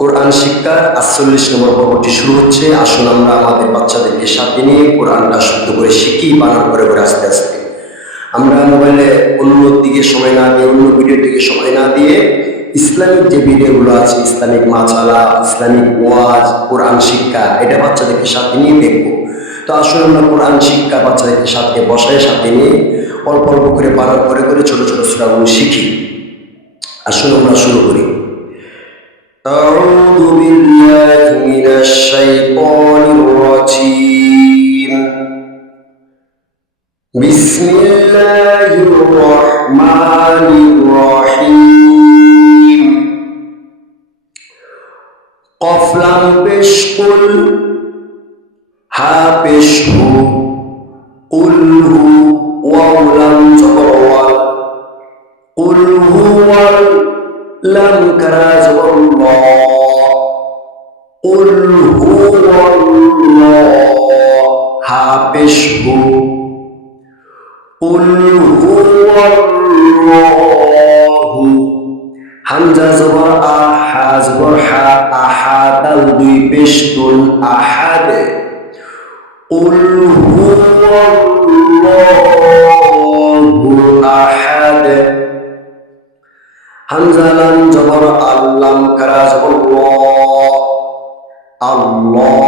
কোরআন শিক্ষার ৪৮ নম্বর পর্বটি শুরু হচ্ছে। আসুন আমরা আমাদের বাচ্চাদেরকে সাথে নিয়ে কোরআনটা শুদ্ধ করে শিখি, বানান করে করে আস্তে আস্তে। আমরা মোবাইলে অন্য দিকে সময় না দিয়ে, অন্য ভিডিওর দিকে সময় না দিয়ে ইসলামিক যে ভিডিওগুলো আছে, ইসলামিক মাসালা, ইসলামিক ওয়াজ, কোরআন শিক্ষা, এটা বাচ্চাদেরকে সাথে নিয়ে দেখবো। তো আসলে আমরা কোরআন শিক্ষা বাচ্চাদেরকে সাথে বসায় সাথে নিয়ে অল্প অল্প করে বানান করে করে ছোট ছোট সূরাগুলো শিখি। আসলে আমরা শুরু করি। أعوذ بالله من الشيطان الرجيم. بسم الله الرحمن الرحيم. قف لام পেশ কুল, হা পেশ হু, কুল হু, ওয়াও লাম জবর ওয়া, কুল হুয়াল লাম কারা জবর ল, কুল হুয়াল্লাহ, হা পেশ হু, কুল হুয়াল্লাহু, হামজা জবর আ, হা জবর হা, আহাদাল দুই পেশ তুল, আহাদ, কুল হুয়াল্লাহু আহাদ, হামজা লাম জবর আল্লাম কারা জবর ল, আল্লাহ,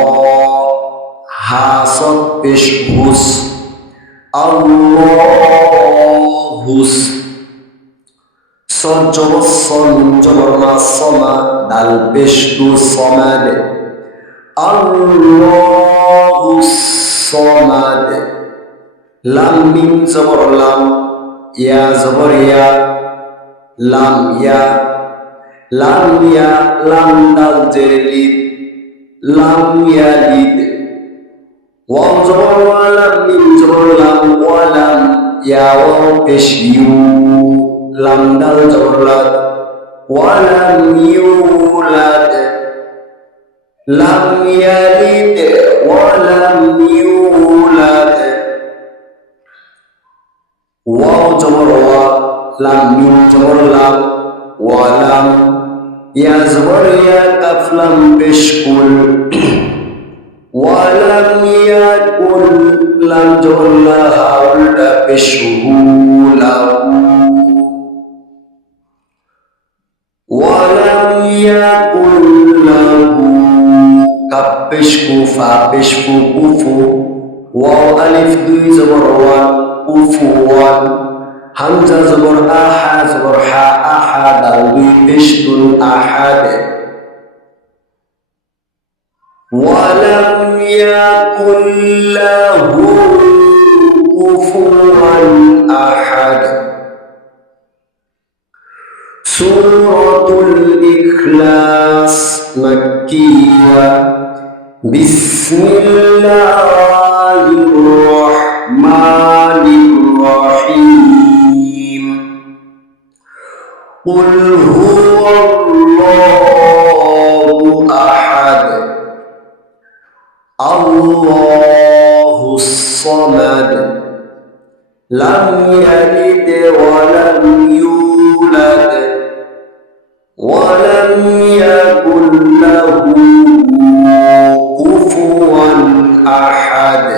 হা সদ পেশ হুস, আল্লাহুস, সদ জবর সন জবর মা সমা, দাল পেশ তু সমাদ, আল্লাহুস সমাদ, লাম মিম জবর লাম, ইয়া জবর ইয়া, লাম ইয়া, লাম ইয়া, লাম দাল জের লিদ, লাম ইয়ালিদ, ওয়াও জবর ওয়া, লাম মিম জবর লাম, ওয়া লাম, ইয়া ওয়াও পেশ ইউ, লাম দাল জবর লাদ, ওয়া লাম ইউলাদ, লাম ইয়ালিদ, ওয়া লাম ইউলাদ, ওয়াও জবর ওয়া, লাম মিম জবর লাম, ওয়া লাম, ইয়া জবর ইয়া, কাফ লাম পেশ কুল, ওয়া লাম ইয়াকুল, লাম জবর লা, হা উল্টা পেশ হু, লাহু, ওয়া লাম ইয়াকুল লাহু, কাফ পেশ কু, ফা পেশ কু, কুফু, ওয়াও আলিফ দুই জবর ওয়া, কুফুওয়ান, হামজা জবর আ, হা জবর হা, আহাদ দাল দুই পেশ তুল, আহাদ, ওয়া লাম ইয়াকুল লাহু কুফুওয়ান আহাদ। সূরাতুল ইখলাস মাক্কিয়া। বিসমিল্লাহির রহমানির রহিম। কুল হুয়াল্লাহু আহাদ, আল্লাহুস সামাদ, লাম ইয়ালিদ ওয়া লাম ইউলাদ, ওয়া লাম ইয়াকুল লাহু কুফুওয়ান আহাদ।